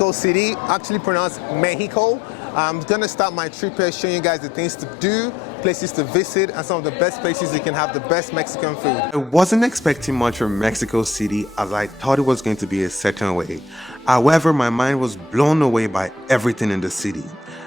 Mexico City, actually pronounced Mexico. I'm gonna start my trip here showing you guys the things to do, places to visit, and some of the best places you can have the best Mexican food. I wasn't expecting much from Mexico City as I thought it was going to be a certain way. However, my mind was blown away by everything in the city.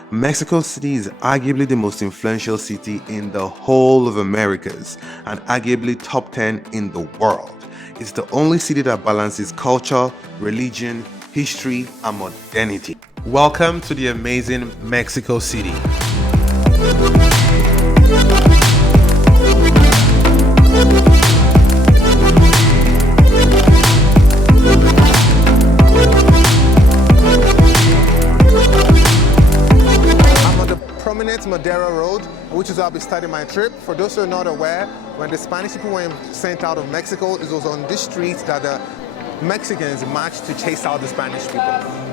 Mexico City is arguably the most influential city in the whole of Americas and arguably top 10 in the world. It's the only city that balances culture, religion, history, and modernity. Welcome to the amazing Mexico City. Madera Road, which is where I'll be starting my trip. For those who are not aware, when the Spanish people were sent out of Mexico, it was on this street that the Mexicans marched to chase out the Spanish people.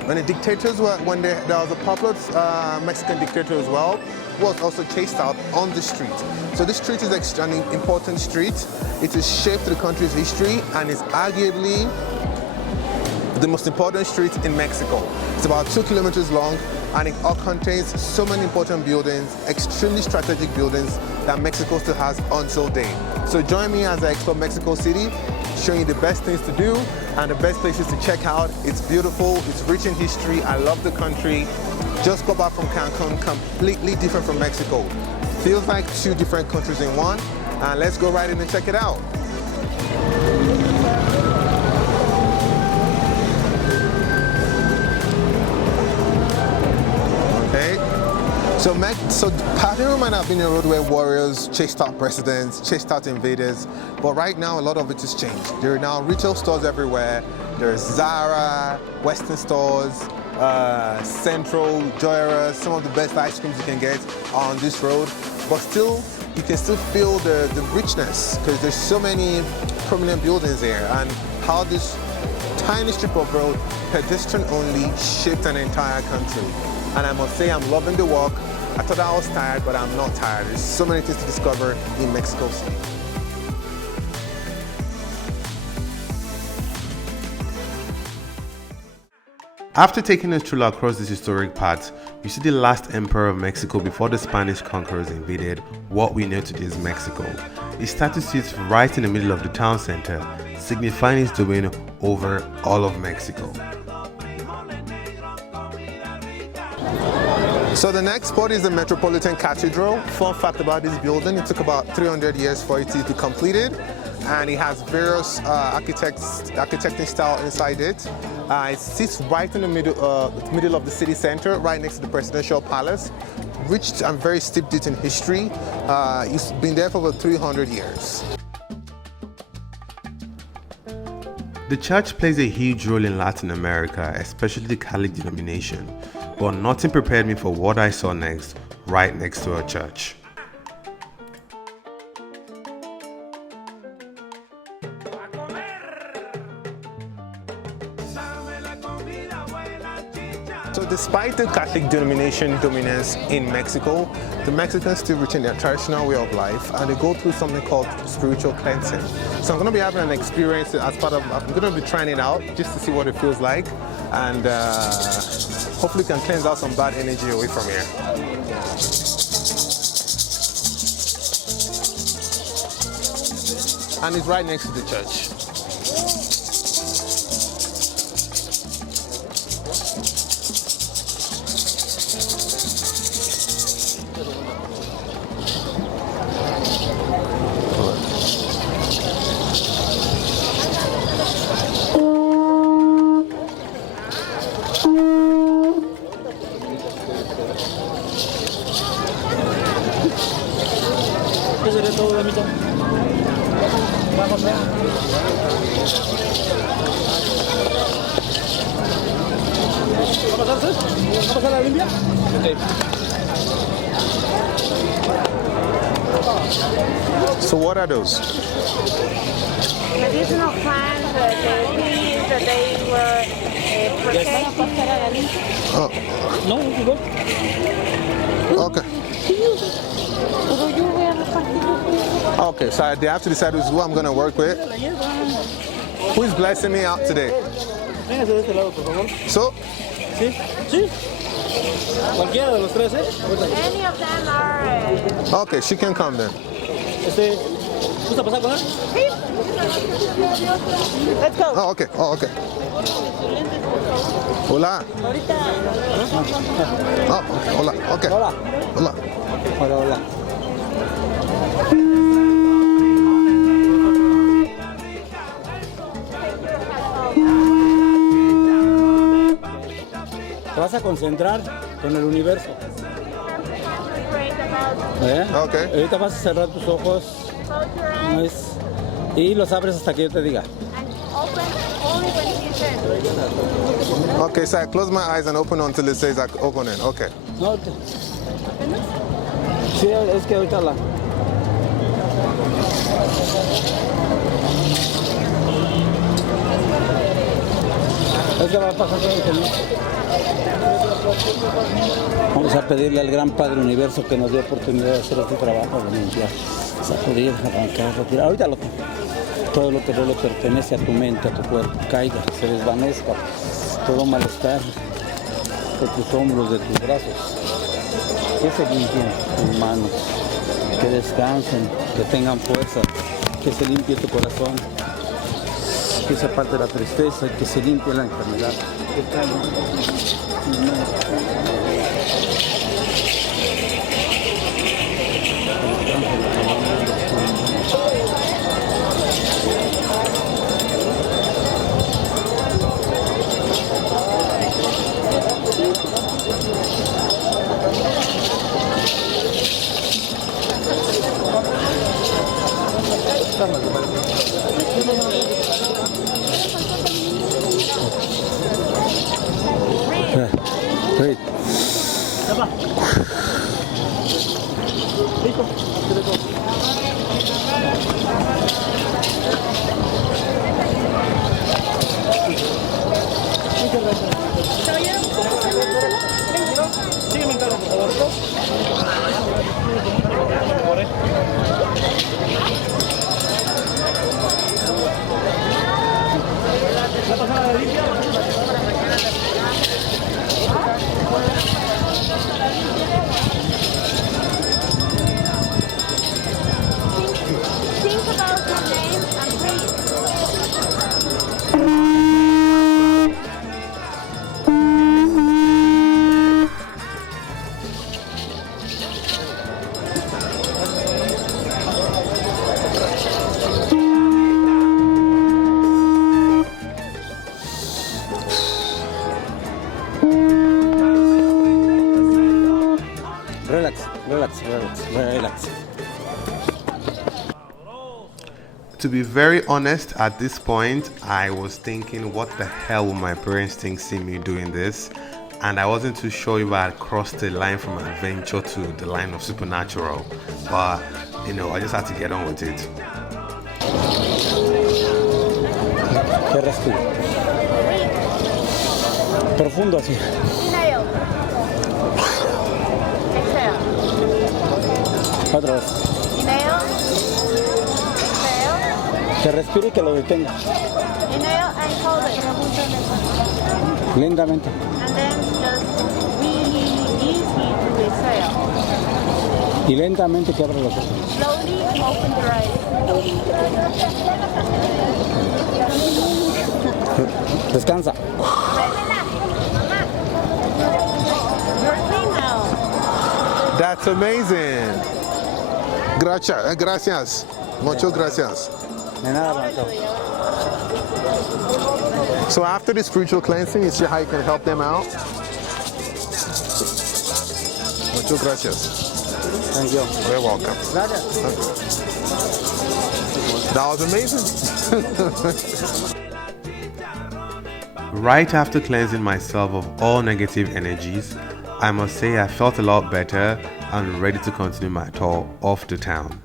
When the dictators were, there was a popular Mexican dictator as well, who was also chased out on the street. So this street is an important street. It has shaped the country's history and is arguably the most important street in Mexico. It's about 2 kilometers long, and it all contains so many important buildings, extremely strategic buildings that Mexico still has until today. So join me as I explore Mexico City, showing you the best things to do and the best places to check out. It's beautiful, it's rich in history, I love the country. Just got back from Cancun, completely different from Mexico. Feels like 2 different countries in one, and let's go right in and check it out. So Padera might have been a road where warriors chased out presidents, chased out invaders, but right now a lot of it has changed. There are now retail stores everywhere. There's Zara, Western stores, Central, Joyra, some of the best ice creams you can get on this road, but still, you can still feel the richness because there's so many prominent buildings here, and how this tiny strip of road, pedestrian only, shaped an entire country. And I must say, I'm loving the walk. I thought I was tired, but I'm not tired. There's so many things to discover in Mexico City. After taking a stroll across this historic path, you see the last emperor of Mexico before the Spanish conquerors invaded what we know today as Mexico. His statue sits right in the middle of the town center, signifying his domain over all of Mexico. So the next spot is the Metropolitan Cathedral. Fun fact about this building, it took about 300 years for it to be completed, and it has various architecting style inside it. It sits right in the middle of the city center, right next to the presidential palace. Rich and very steeped in history. It's been there for over 300 years. The church plays a huge role in Latin America, especially the Catholic denomination, but nothing prepared me for what I saw next, right next to a church. So despite the Catholic denomination dominance in Mexico, the Mexicans still retain their traditional way of life, and they go through something called spiritual cleansing. So I'm going to be having an experience as part of, I'm going to be trying it out just to see what it feels like, and hopefully can cleanse out some bad energy away from here. And it's right next to the church. So what are those? Medicinal plants, the trees that they were protecting. Oh. No, okay. Okay, so they have to decide who I'm going to work with. Who is blessing me out today? So, ¿Sí? ¿Sí? Cualquiera de los tres, ¿eh? Any of them are. Okay, she can come then. ¿Gusta pasar con él? Let's go. Oh, okay. Oh, okay. Hola. Oh, hola. Okay. Hola. Hola. Hola, hola. Te vas a concentrar con el universo. Ok. Ahorita vas a cerrar tus ojos y los abres hasta que yo te diga. Okay, so I close my eyes and open until it says I open it. Okay. No, sí, es que ahorita la... Es que va a pasar todo el camino. Vamos a pedirle al gran Padre Universo que nos dio oportunidad de hacer este trabajo, de limpiar, sacudir, arrancar, retirar. Ahorita todo lo que no le pertenece a tu mente, a tu cuerpo, caiga, se desvanezca, todo malestar de tus hombros, de tus brazos, que se limpien tus manos, que descansen, que tengan fuerza, que se limpie tu corazón, que se aparte la tristeza y que se limpie la enfermedad. Que Great. Think about your name and breathe. Relax, relax, relax, relax. To be very honest, at this point, I was thinking, what the hell will my parents think seeing me doing this? And I wasn't too sure if I had crossed the line from adventure to the line of supernatural. But, I just had to get on with it. Que respira. Profundo así. Inhale. Exhale. Otra vez. Inhale. Exhale. Que respire y que lo detenga. Inhale and hold it. Lentamente. And then just really easy to exhale. Y lentamente que abra los ojos. Slowly open your eyes. Descansa. You're clean now. That's amazing. Gracias. Mucho gracias. De nada, Marco. So after the spiritual cleansing, you see how you can help them out? Mucho gracias. Thank you. You're welcome. Gracias. That was amazing. Right after cleansing myself of all negative energies, I must say I felt a lot better and ready to continue my tour off the town.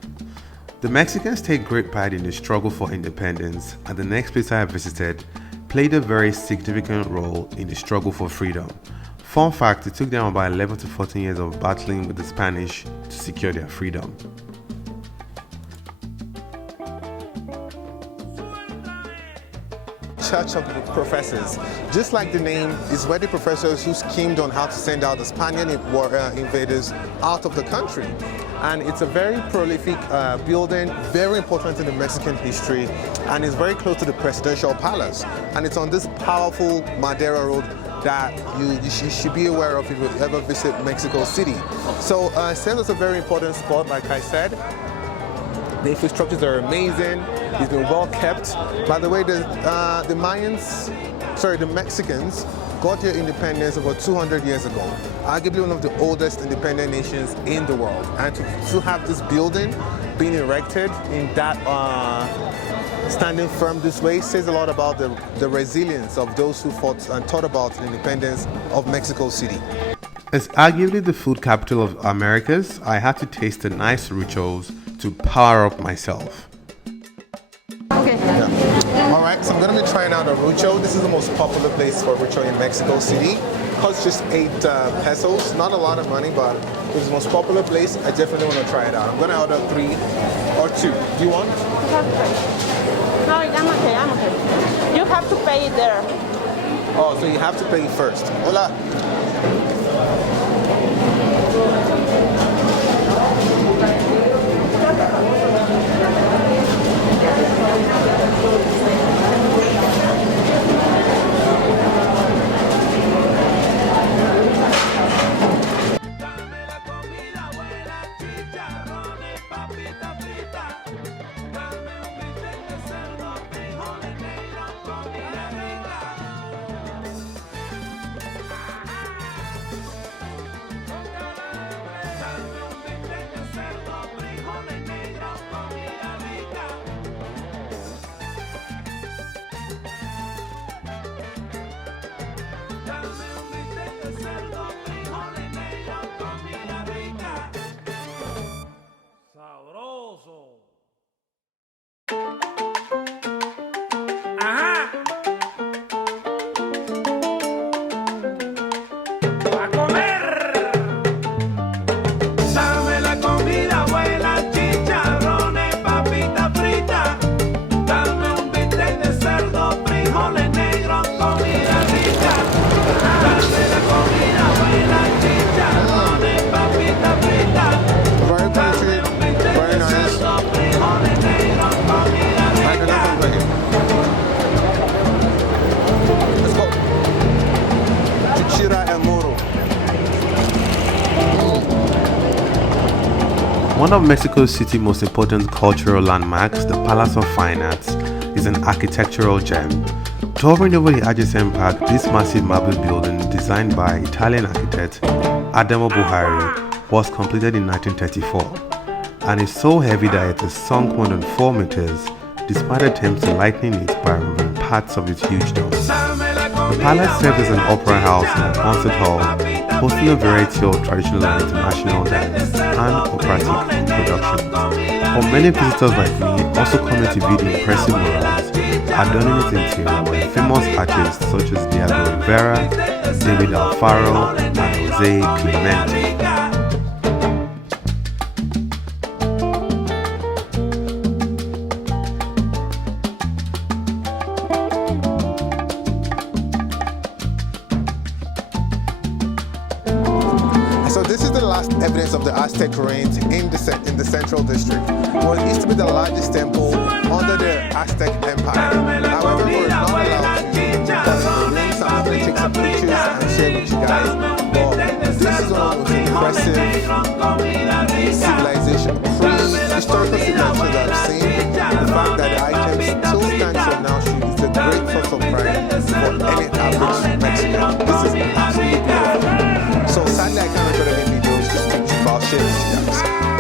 The Mexicans take great pride in the struggle for independence, and the next place I visited played a very significant role in the struggle for freedom. Fun fact, it took them about 11 to 14 years of battling with the Spanish to secure their freedom. church of the professors. Just like the name, is where the professors who schemed on how to send out the Spaniard invaders out of the country. And it's a very prolific building, very important in the Mexican history, and it's very close to the presidential palace. And it's on this powerful Madera road that you should be aware of if you ever visit Mexico City. So San is a very important spot, like I said. The infrastructures are amazing. It's been well kept. By the way, the Mexicans got their independence over 200 years ago, arguably one of the oldest independent nations in the world. And to have this building being erected in that standing firm this way says a lot about the resilience of those who fought and thought about the independence of Mexico City. As arguably the food capital of Americas, I had to taste the nice ruchos to power up myself. Okay. Yeah. All right, so I'm going to be trying out a rucho. This is the most popular place for rucho in Mexico City. Costs just 8 pesos, not a lot of money, but it's the most popular place. I definitely want to try it out. I'm going to order 3 or 2. Do you want? No, I'm okay, I'm okay. You have to pay it there. Oh, so you have to pay first. Hola. One of Mexico City's most important cultural landmarks, the Palace of Fine Arts, is an architectural gem. Towering over the adjacent park, this massive marble building, designed by Italian architect Adamo Buhari, was completed in 1934 and is so heavy that it has sunk more than 4 meters, despite attempts to lighten it by removing parts of its huge dome. The palace serves as an opera house and a concert hall, hosting a variety of traditional and international dance and operatic productions. For many visitors like me, also coming to view the impressive murals adorning its interior were famous artists such as Diego Rivera, David Alfaro, and Jose Clemente. So this is the last evidence of the Aztec reigns in the central district. It used to be the largest temple under the Aztec Empire. However, we're not allowed to because the ruins. I'm going to take some pictures and share with you guys. But this is one of the most impressive historical civilizations that I've seen. The fact that the items still stand till now is a great source of pride for any average Mexican. This is absolutely beautiful. So sadly I can't record any videos, just pictures, but I'll share with you guys.